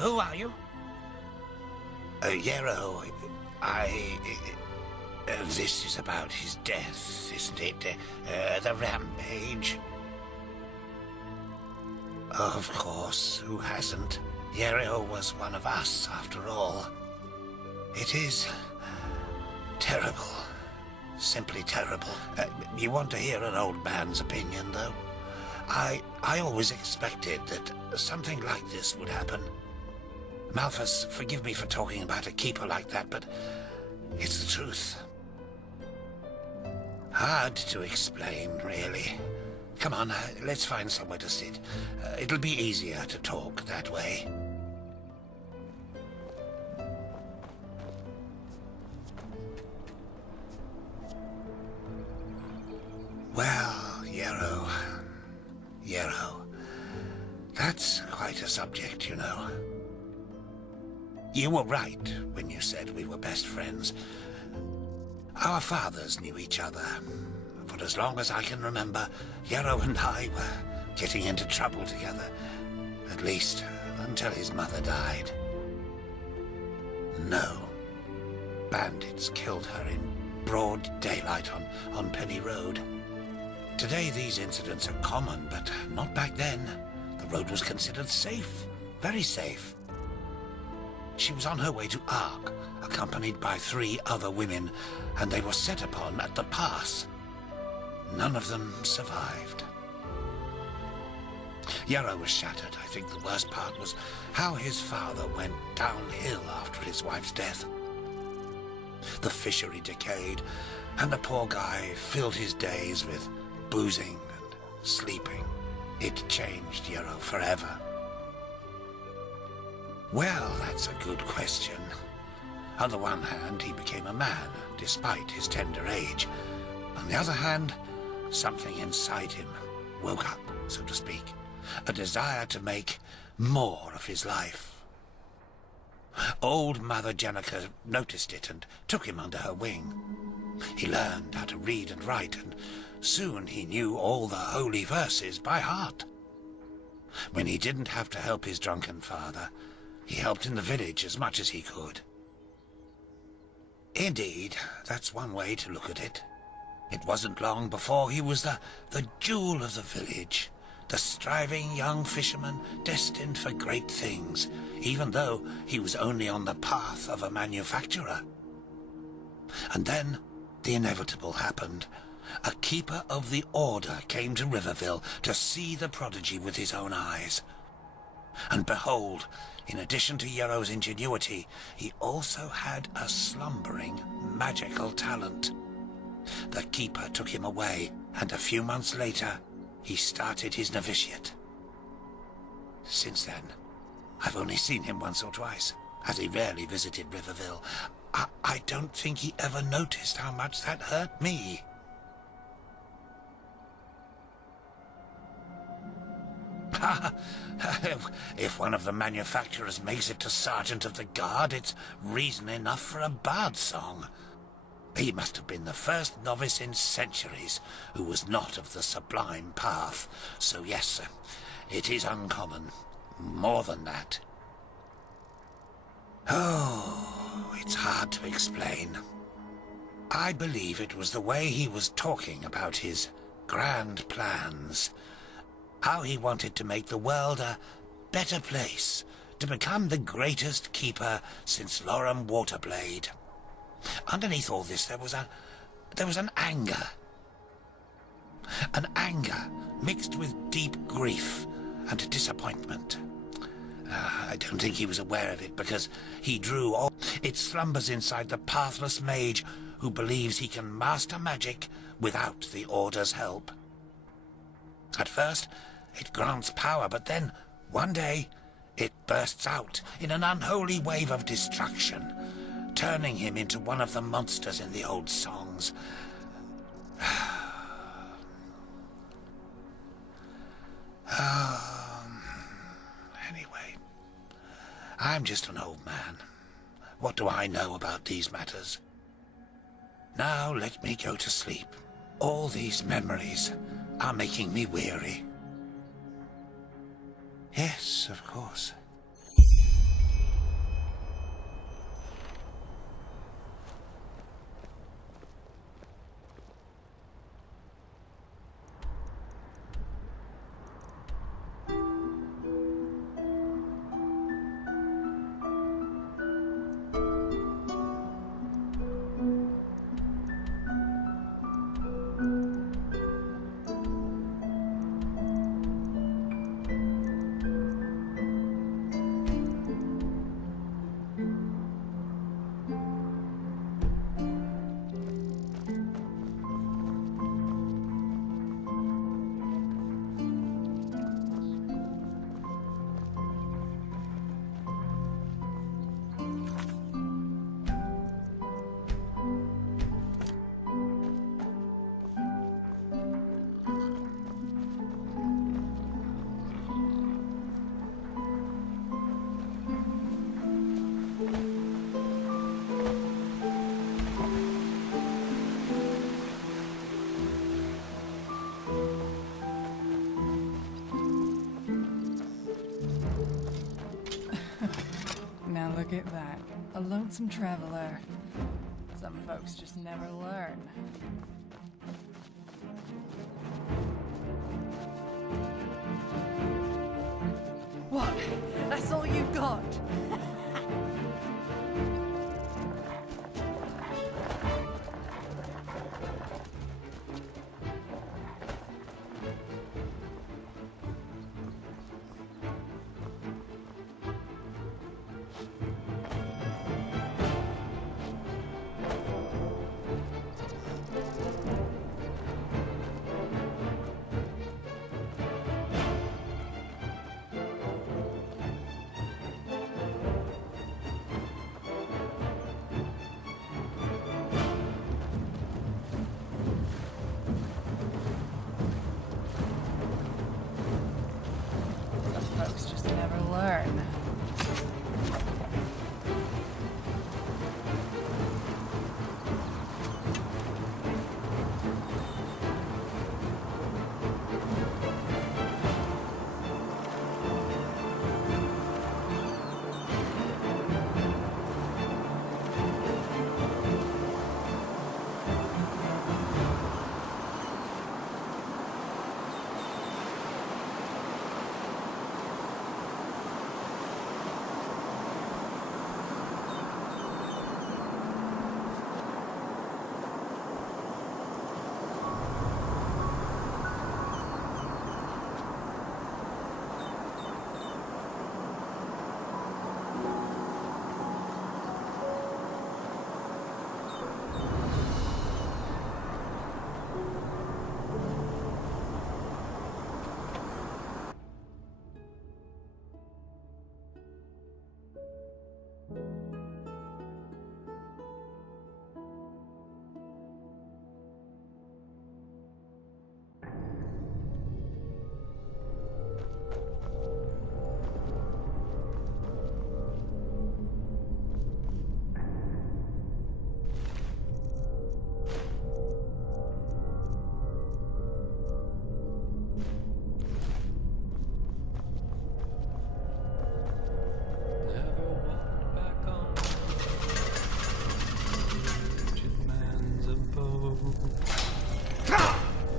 Who are you? Yarrow, this is about his death, isn't it? The rampage. Of course, who hasn't? Yarrow was one of us, after all. It is terrible. Simply terrible. You want to hear an old man's opinion, though? I always expected that something like this would happen. Malthus, forgive me for talking about a keeper like that, but it's the truth. Hard to explain, really. Come on, let's find somewhere to sit. It'll be easier to talk that way. Well, Yarrow, that's quite a subject, you know. You were right when you said we were best friends. Our fathers knew each other. For as long as I can remember, Yarrow and I were getting into trouble together. At least, until his mother died. No. Bandits killed her in broad daylight on Penny Road. Today these incidents are common, but not back then. The road was considered safe. Very safe. She was on her way to Ark, accompanied by 3 other women, and they were set upon at the pass. None of them survived. Yarrow was shattered. I think the worst part was how his father went downhill after his wife's death. The fishery decayed, and the poor guy filled his days with boozing and sleeping. It changed Yarrow forever. Well, that's a good question. On the one hand, he became a man, despite his tender age. On the other hand, something inside him woke up, so to speak. A desire to make more of his life. Old Mother Jenica noticed it and took him under her wing. He learned how to read and write, and soon he knew all the holy verses by heart. When he didn't have to help his drunken father, he helped in the village as much as he could. Indeed, that's one way to look at it. It wasn't long before he was the jewel of the village, the striving young fisherman destined for great things, even though he was only on the path of a manufacturer. And then the inevitable happened. A keeper of the Order came to Riverville to see the prodigy with his own eyes. And behold, in addition to Yarrow's ingenuity, he also had a slumbering magical talent. The keeper took him away, and a few months later, he started his novitiate. Since then, I've only seen him once or twice, as he rarely visited Riverville. I don't think he ever noticed how much that hurt me. If one of the manufacturers makes it to Sergeant of the Guard, it's reason enough for a bard song. He must have been the first novice in centuries who was not of the sublime path. So yes, sir, it is uncommon. More than that. Oh, it's hard to explain. I believe it was the way he was talking about his grand plans. How he wanted to make the world a better place, to become the greatest keeper since Lorem Waterblade. Underneath all this, there was an anger. An anger mixed with deep grief and disappointment. I don't think he was aware of it, because he drew all... It slumbers inside the pathless mage who believes he can master magic without the Order's help. At first, it grants power, but then, one day, it bursts out in an unholy wave of destruction, turning him into one of the monsters in the old songs. Anyway, I'm just an old man. What do I know about these matters? Now let me go to sleep. All these memories are making me weary. Yes, of course. Now look at that. A lonesome traveler. Some folks just never learn. What? That's all you've got? Folks just never learn.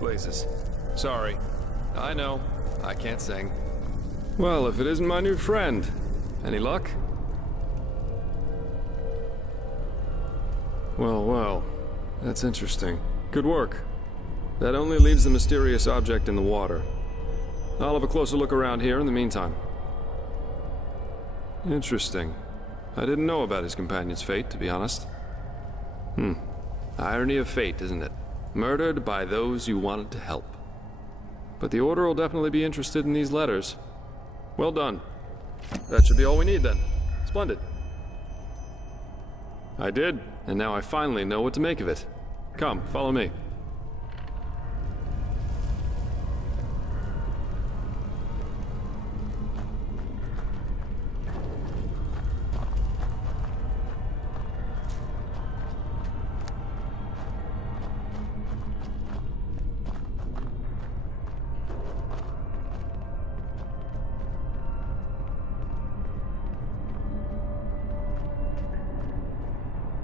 Blazes. Sorry. I know. I can't sing. Well, if it isn't my new friend. Any luck? Well. That's interesting. Good work. That only leaves the mysterious object in the water. I'll have a closer look around here in the meantime. Interesting. I didn't know about his companion's fate, to be honest. Irony of fate, isn't it? Murdered by those you wanted to help. But the Order will definitely be interested in these letters. Well done. That should be all we need then. Splendid. I did, and now I finally know what to make of it. Come, follow me.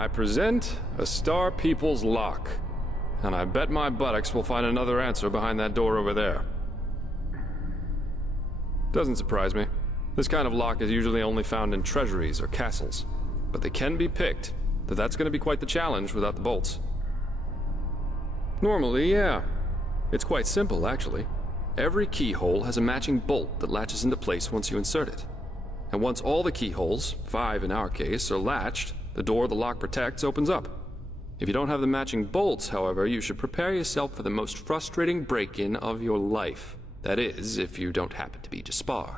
I present a Star People's lock. And I bet my buttocks we'll find another answer behind that door over there. Doesn't surprise me. This kind of lock is usually only found in treasuries or castles. But they can be picked, though that's going to be quite the challenge without the bolts. Normally, yeah. It's quite simple, actually. Every keyhole has a matching bolt that latches into place once you insert it. And once all the keyholes, 5 in our case, are latched, the door the lock protects opens up. If you don't have the matching bolts, however, you should prepare yourself for the most frustrating break-in of your life. That is, if you don't happen to be Jespar,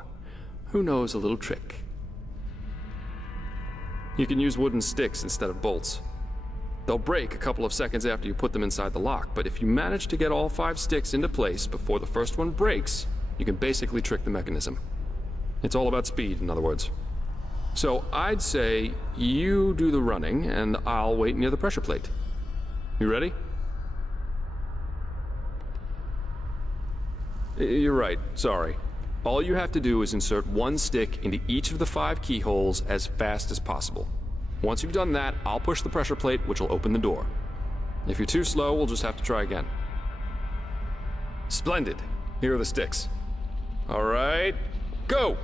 who knows a little trick. You can use wooden sticks instead of bolts. They'll break a couple of seconds after you put them inside the lock, but if you manage to get all 5 sticks into place before the first one breaks, you can basically trick the mechanism. It's all about speed, in other words. So I'd say you do the running, and I'll wait near the pressure plate. You ready? You're right, sorry. All you have to do is insert 1 stick into each of the 5 keyholes as fast as possible. Once you've done that, I'll push the pressure plate, which will open the door. If you're too slow, we'll just have to try again. Splendid. Here are the sticks. All right, go!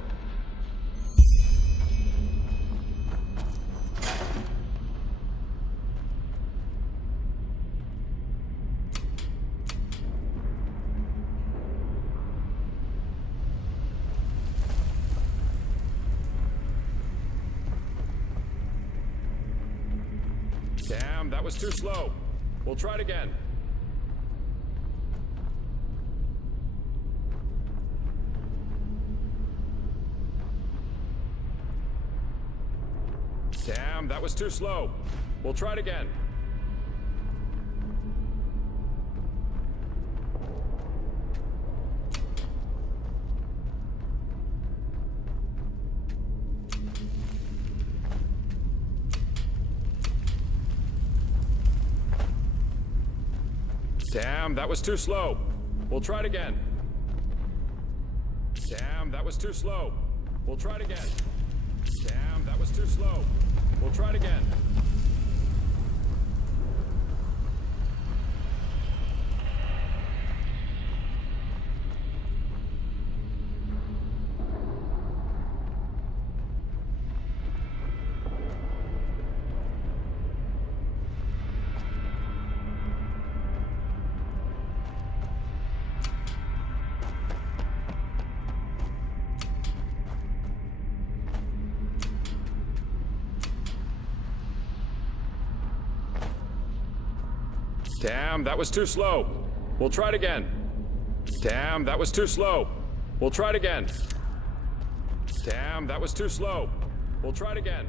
Damn, that was too slow. We'll try it again. Damn, that was too slow. We'll try it again. Damn, that was too slow. We'll try it again. Damn, that was too slow. We'll try it again. Damn, that was too slow. We'll try it again. Damn, that was too slow. We'll try it again. Damn, that was too slow. We'll try it again. Damn, that was too slow. We'll try it again.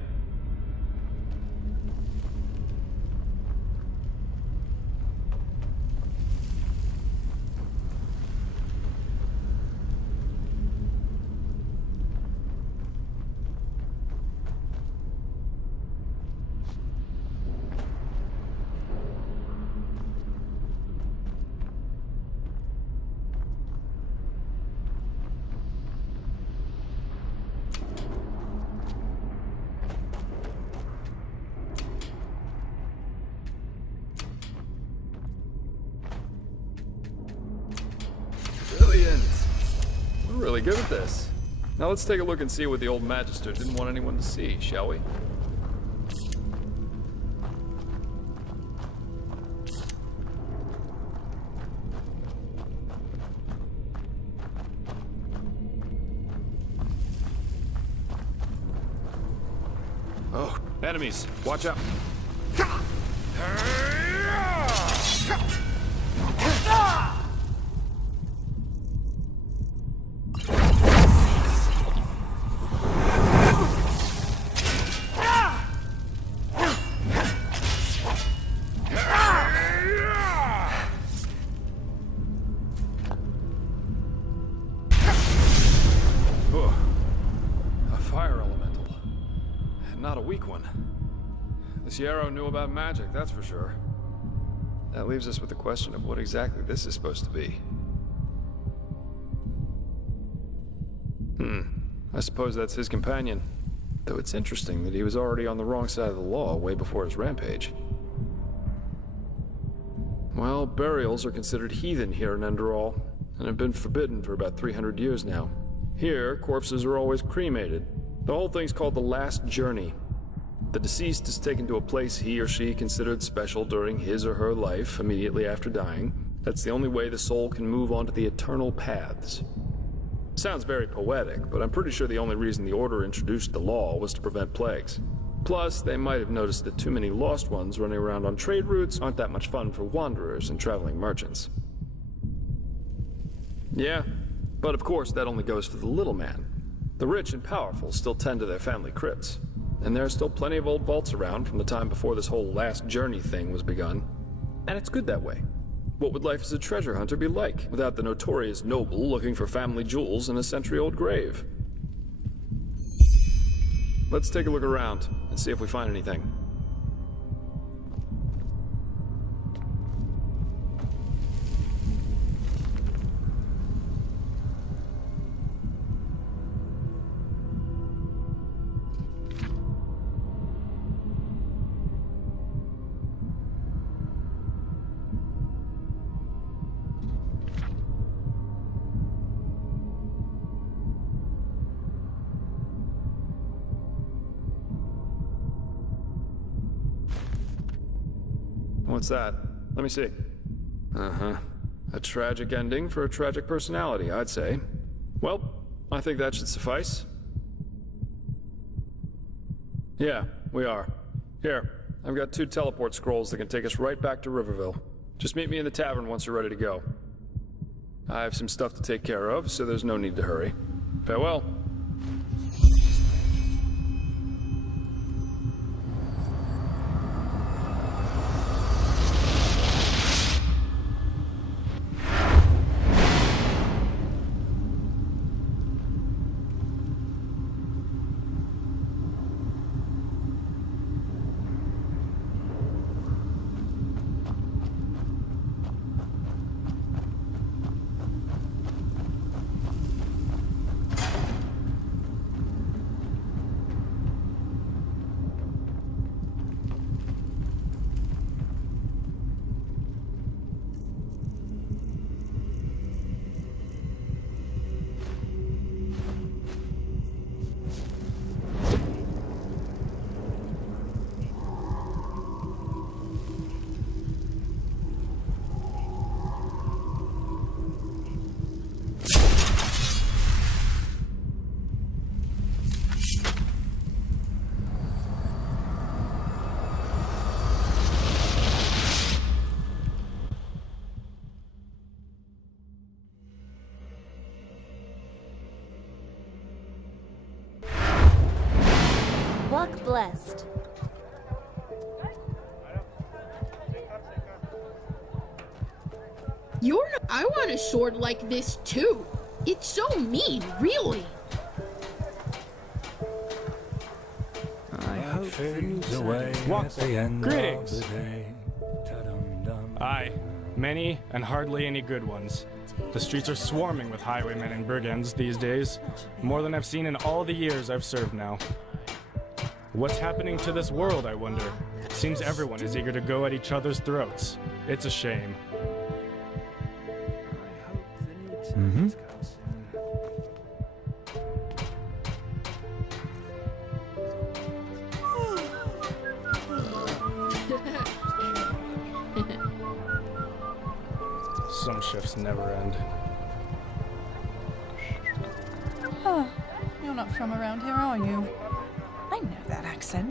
Brilliant! We're really good at this. Now let's take a look and see what the old Magister didn't want anyone to see, shall we? Oh, enemies! Watch out! Not a weak one. This Yarrow knew about magic, that's for sure. That leaves us with the question of what exactly this is supposed to be. I suppose that's his companion. Though it's interesting that he was already on the wrong side of the law way before his rampage. Well, burials are considered heathen here in Enderal, and have been forbidden for about 300 years now. Here, corpses are always cremated. The whole thing's called the Last Journey. The deceased is taken to a place he or she considered special during his or her life immediately after dying. That's the only way the soul can move on to the eternal paths. Sounds very poetic, but I'm pretty sure the only reason the Order introduced the law was to prevent plagues. Plus, they might have noticed that too many lost ones running around on trade routes aren't that much fun for wanderers and traveling merchants. Yeah, but of course that only goes for the little man. The rich and powerful still tend to their family crypts, and there are still plenty of old vaults around from the time before this whole last journey thing was begun. And it's good that way. What would life as a treasure hunter be like without the notorious noble looking for family jewels in a century-old grave? Let's take a look around and see if we find anything. What's that? Let me see. Uh-huh. A tragic ending for a tragic personality, I'd say. Well, I think that should suffice. Yeah, we are. Here, I've got 2 teleport scrolls that can take us right back to Riverville. Just meet me in the tavern once you're ready to go. I have some stuff to take care of, so there's no need to hurry. Farewell. Walk blessed. I want a sword like this too. It's so mean, really. I hope fades away Walk. at the end Greetings. of the day. Ta-dum-dum. Aye, many and hardly any good ones. The streets are swarming with highwaymen and brigands these days, more than I've seen in all the years I've served now. What's happening to this world, I wonder? Seems everyone is eager to go at each other's throats. It's a shame. Some shifts never end. Huh. You're not from around here, are you? I know that accent.